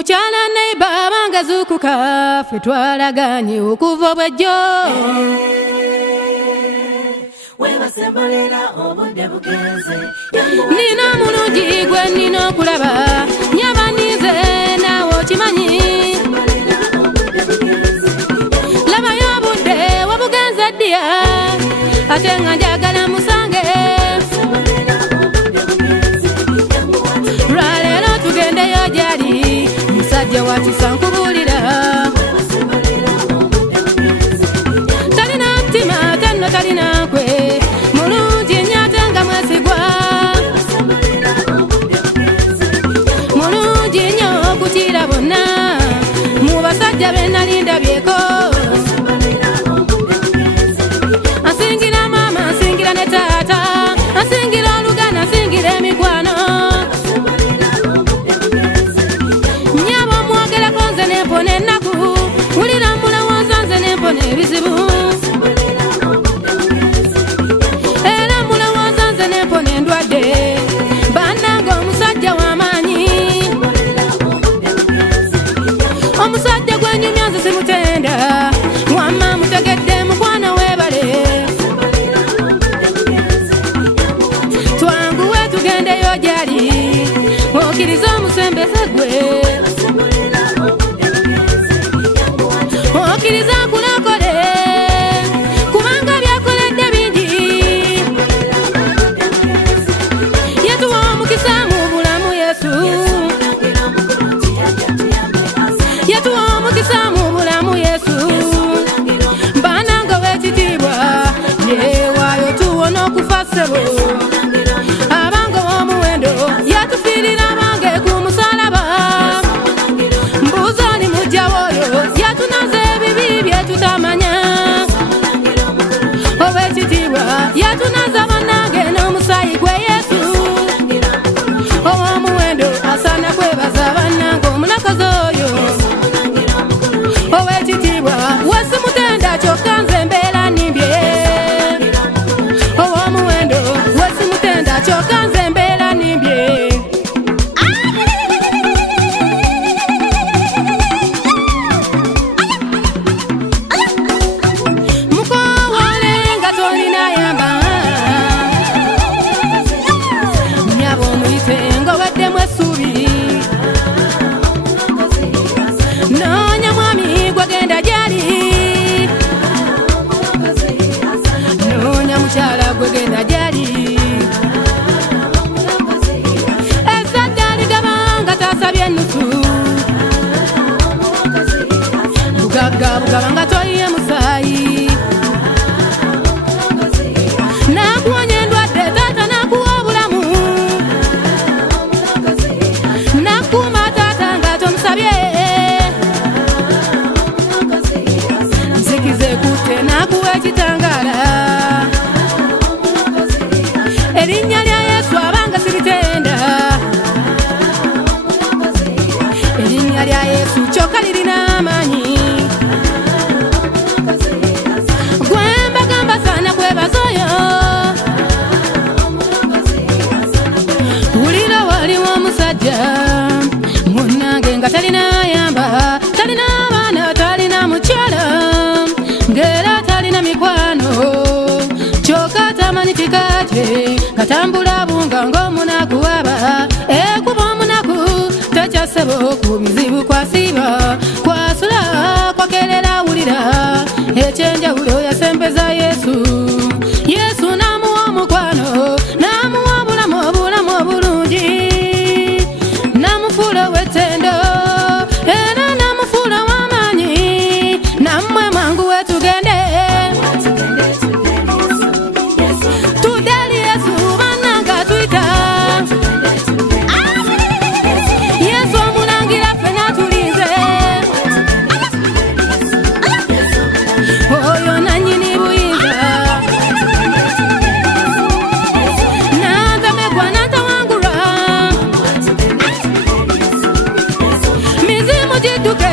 Muchala neiba bangazukuka ffe twalaganye okuva bwejjo nina mulungi gwe nina okulaba nyabanize nawe okimanyi labayo obudde wabugenze ddiya ate nga njagala musange lwaleero tugendeyo gyali musajja wakisa nkubulira talina ttima tenno talina nkwe mulungi nnyate nga mwesigwa mulungi nnyo okukira bonna mu basajja be nalindabyeko asingira maama asingira ne taata asingira oluganda asingira emikwano nnyabo mwogerako nze nempona ennaku wulira mulowooza nze nempona ebizibu era mulowooza nze nempona endwadde bannanga omusajja w'amaanyi omusajja gwenyumya nze simutenda wamma mutegedde mukwano weebale twanguwe tugendeyo gyali okkiriza omusembeze gwe okkiriza akulakole kubanga byakoledde bingi yatuwa omukisa mu bulamu yesu yatuwa omukisa mu bulamu yesu bananga w'ekitiibwa yeewaayo tuwona okufa ssebo abange w'omuwendo yatufiirira abange ku musalaba mbuuza oli mujjawoyo yatunaza ebibi bye tutamanya ow'ekitiibwa yatunaza bannange n'omusaayi gwe yesu ow'omuwendo asaana kwebaza bannange omulokozi oyo ow'ekitiibwa wesimutenda kyokka nze mbeera nimbye ow'omuwendo wesimutenda kyokka nze mbeera nimbye mukoowole nga tolina yamba nnyabo omuyite ng'oweddemu essuubi noonya mwami gwagenda gyali noonya mukyala gwegenda gyali ezzadde ligaba nga taasabye ennusu bugagga bugaba nga toyiye musaayi nakuwonya endwadde taata nakuwa obulamu nakuuma taata nga tomusabye nzikize kutte nakuwa ekitangaala erinnya lya yesu abanga siritenda erinnya lya yesu kyokka lirina amaanyi gwe mbagamba saana kwebaza oyo wulira waliwo omusajja munnange nga talina yamba talina abaana talina mukyala ng'era talina mikwano kyokka tamanyi kikate katambula bunga ng'omunaku waba ekuba omunaku takyasebo ku bizibu kwasiba kwasula kwakerera wulira ekyenjawulo yasembeza yesu yesu n'amuwa omukwano n'amuwa obulamu obulamu obulungi n'amufuula ow'ettendo era n'amufuula w'amaanyi nammwe mwanguwe tugende tudde eri yesu bannanga tuyita yesu omulangira ffe n'atulinze oyo nannyini buyinza n'antamegwa n'antawangulwa mizimu gidduke